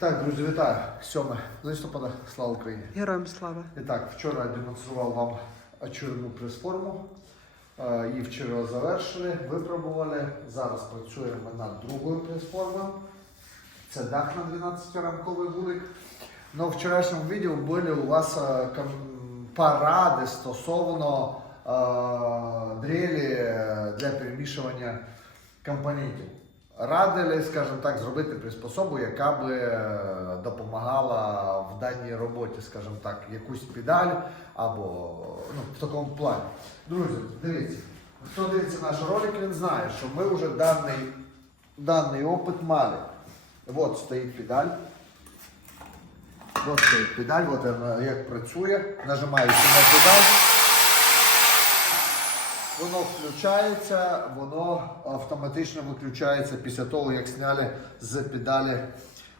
Так, друзі, вітаю. 7 листопада. Слава Україні. Героям слава. І так, вчора я демонстрував вам очередну прес-форму. Е, Її вчора завершили, випробували. Зараз працюємо над другою прес-формою. Це дах на 12-рамковий вулик. Но в вчорашньому відео були у вас е, поради стосовно е, дрелі для перемішування компонентів. Радили, скажімо так, зробити приспособу, яка би е, допомагала в даній роботі, скажімо так, якусь педаль або ну, в такому плані. Друзі, дивіться, хто дивиться наш ролик, він знає, що ми вже даний, даний опит мали. От стоїть педаль. От стоїть педаль, от вона як працює. Нажимаєте на педаль. Воно включається, воно автоматично виключається після того, як зняли з педалі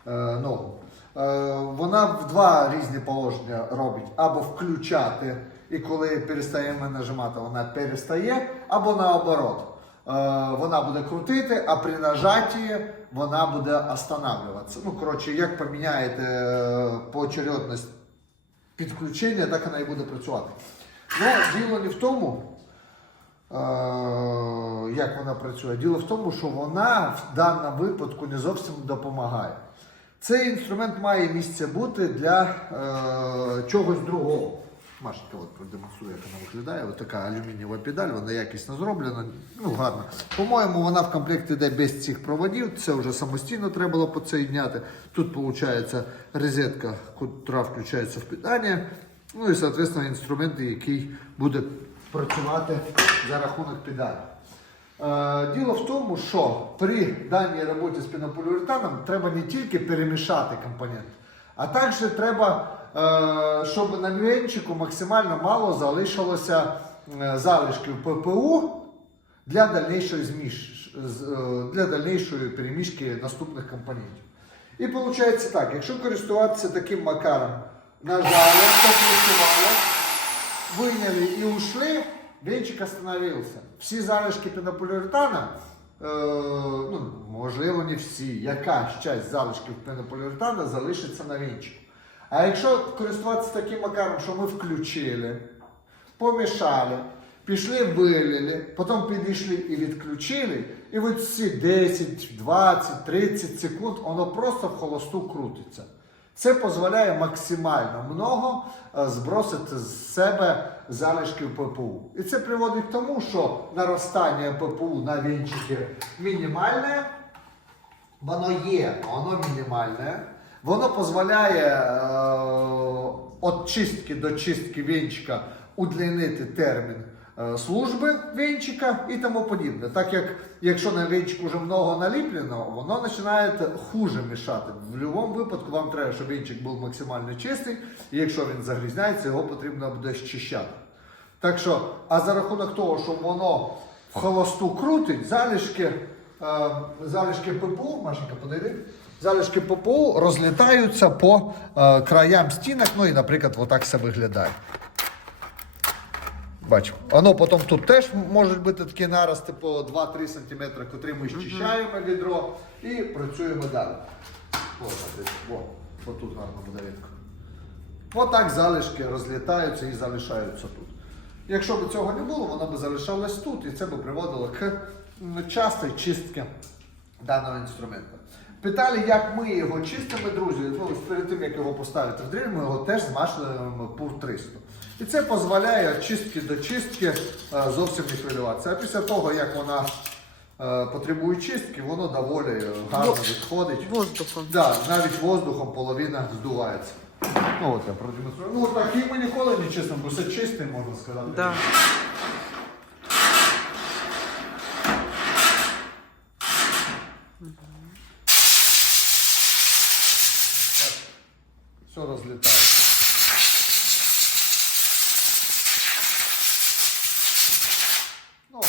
е, ногу. Е, вона в два різні положення робить. Або включати, і коли перестаємо нажимати, вона перестає, або наоборот. Е, вона буде крутити, а при нажатті вона буде останавливатися. Ну, коротше, як поміняєте поочередність підключення, так вона і буде працювати. Ну, діло не в тому, як вона працює. Діло в тому, що вона в даному випадку не зовсім допомагає. Цей інструмент має місце бути для е, чогось другого. Машенька от продемонструє, як вона виглядає. Ось така алюмінієва педаль, вона якісно зроблена. Ну, гарно. По-моєму, вона в комплекті йде без цих проводів. Це вже самостійно треба було підсоєдняти. Тут виходить розетка, яка включається в питання. Ну і, соответственно, інструмент, який буде працювати за рахунок педалі. Е, Діло в тому, що при даній роботі з пінополіуретаном треба не тільки перемішати компонент, а також треба, е, щоб на венчику максимально мало залишилося е, залишків ППУ для дальнейшої, зміш... для дальнейшої перемішки наступних компонентів. І виходить так, якщо користуватися таким макаром, нажали, попрацювали, выняли и ушли, венчик остановился. Всі залишки пенополіуретана, е, ну, можливо, не всі, якась часть залишків пенополіуретана залишиться на венчику. А якщо користуватися таким макаром, що ми включили, помішали, пішли, вилили, потім підійшли і відключили, і от ці 10, 20, 30 секунд воно просто в холосту крутиться. Це дозволяє максимально много е, збросити з себе залишків ППУ. І це приводить к тому, що наростання ППУ на вінчики мінімальне, воно є, воно мінімальне. Воно дозволяє е, від чистки до чистки вінчика удлинити термін е, служби вінчика і тому подібне. Так як якщо на вінчик вже много наліплено, воно починає хуже мішати. В будь-якому випадку вам треба, щоб вінчик був максимально чистий, і якщо він загрізняється, його потрібно буде щищати. Так що, а за рахунок того, що воно в холосту крутить, залишки, е, залишки ППУ, Машенька, подойди, залишки ППУ розлітаються по е, краям стінок, ну і, наприклад, отак все виглядає. Бачимо. Воно потім тут теж можуть бути такі нарости по 2-3 см, котрі ми щищаємо відро і працюємо далі. О, о, отут гарно буде видно. Отак залишки розлітаються і залишаються тут. Якщо б цього не було, воно б залишалось тут, і це б приводило к м, частій чистці даного інструменту. Питали, як ми його чистимо, друзі. Ну, перед тим, як його поставити в дрель, ми його теж змашлюємо пур 300. І це дозволяє від чистки до чистки е, зовсім не хвилюватися. А після того, як вона е, потребує чистки, воно доволі е, гарно відходить. Воздухом. Да, навіть воздухом половина здувається. Ну от я продемонструю. Ну такий ми ніколи не чистимо, бо все чистим, можна сказати. Да. Так, все розлітається. Ну,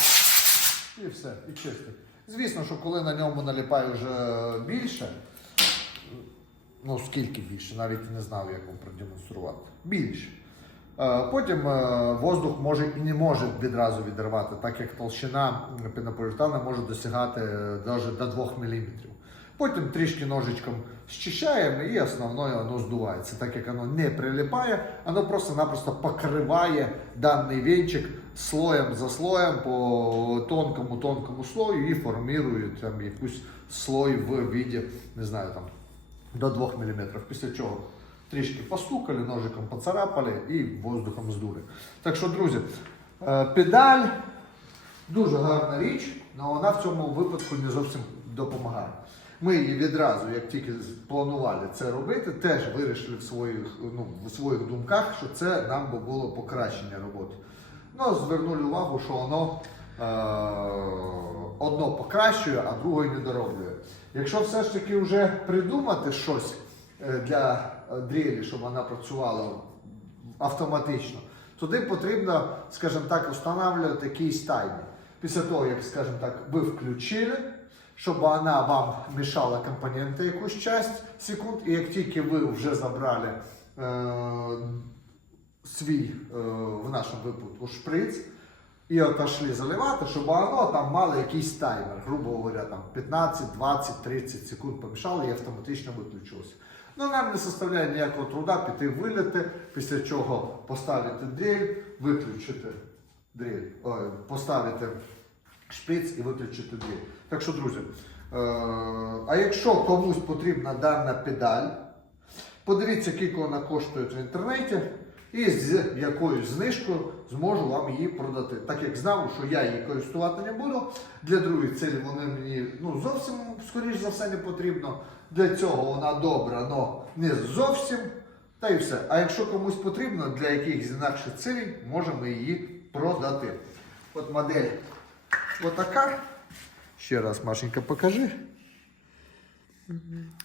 і все, і чистий. Звісно, що коли на ньому наліпає вже більше, ну скільки більше, навіть не знав, як вам продемонструвати. Більше. Е, Потім е, воздух може і не може відразу відривати, так як толщина пенополітана може досягати навіть до 2 мм. Потім трішки ножичком зчищаємо і основне воно здувається. Так як воно не прилипає, воно просто-напросто покриває даний вінчик слоєм за слоєм по тонкому-тонкому слою і формує там якийсь слой в віді, не знаю, там до 2 мм. Після чого трішки постукали, ножиком поцарапали і воздухом здули. Так що, друзі, е, педаль дуже гарна річ, але вона в цьому випадку не зовсім допомагає. Ми її відразу, як тільки планували це робити, теж вирішили в своїх, ну, в своїх думках, що це нам би було покращення роботи. Ну, звернули увагу, що воно е, одно покращує, а друге не дороблює. Якщо все ж таки вже придумати щось е, для дрелі, щоб вона працювала автоматично, туди потрібно, скажімо так, встановлювати якийсь таймер. Після того, як, скажімо так, ви включили, щоб вона вам мішала компоненти якусь часть секунд, і як тільки ви вже забрали е, свій, е, в нашому випадку, шприц, і отошли заливати, щоб воно там мало якийсь таймер, грубо говоря, там 15, 20, 30 секунд помішало і автоматично виключилося. Ну, нам не составляє ніякого труда піти вилити, після чого поставити дрель, виключити дрель, ой, поставити шприц і виключити дрель. Так що, друзі, е, а якщо комусь потрібна дана педаль, Подивіться, скільки вона коштує в інтернеті, і з якоюсь знижкою зможу вам її продати. Так як знав, що я її користувати не буду. Для других цілей вони мені ну, зовсім, скоріш за все, не потрібно. Для цього вона добра, але не зовсім. Та і все. А якщо комусь потрібно для якихось інакших цілей, можемо її продати. От модель отака. Ще раз, Машенька, покажи.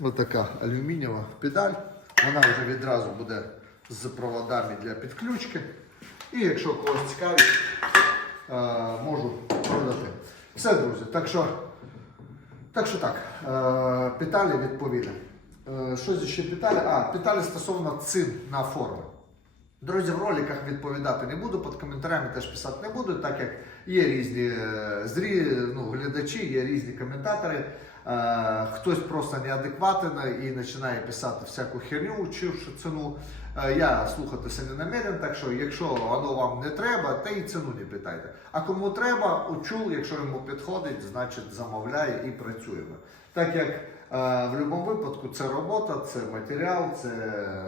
Ось така алюмінієва педаль. Вона вже відразу буде з проводами для підключки. І якщо когось цікавить, е, можу продати. Все, друзі. Так що, так, що так, е, педалі. Е, Що ще педалі? А, педалі стосовно цін на форми. Друзі, в роликах відповідати не буду, під коментарями теж писати не буду, так як є різні зрі, ну, глядачі, є різні коментатори. Хтось просто неадекватен і починає писати всяку херню, учивши ціну. Е, я слухатися не намірен, так що якщо воно вам не треба, то і ціну не питайте. А кому треба, учу, якщо йому підходить, значить замовляє і працюємо. Так як е, в будь-якому випадку це робота, це матеріал, це е,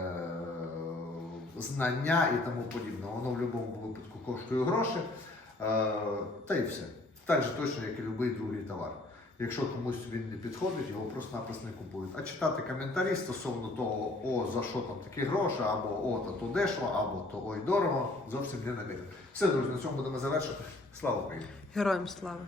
знання і тому подібне. Воно в будь-якому випадку коштує гроші. Та і все. Так же точно, як і будь-який другий товар. Якщо комусь він не підходить, його просто-напросто не купують. А читати коментарі стосовно того, о, за що там такі гроші, або о, та то дешево, або то ой дорого, зовсім не навіть. Все, друзі, на цьому будемо завершити. Слава Україні! Героям слава!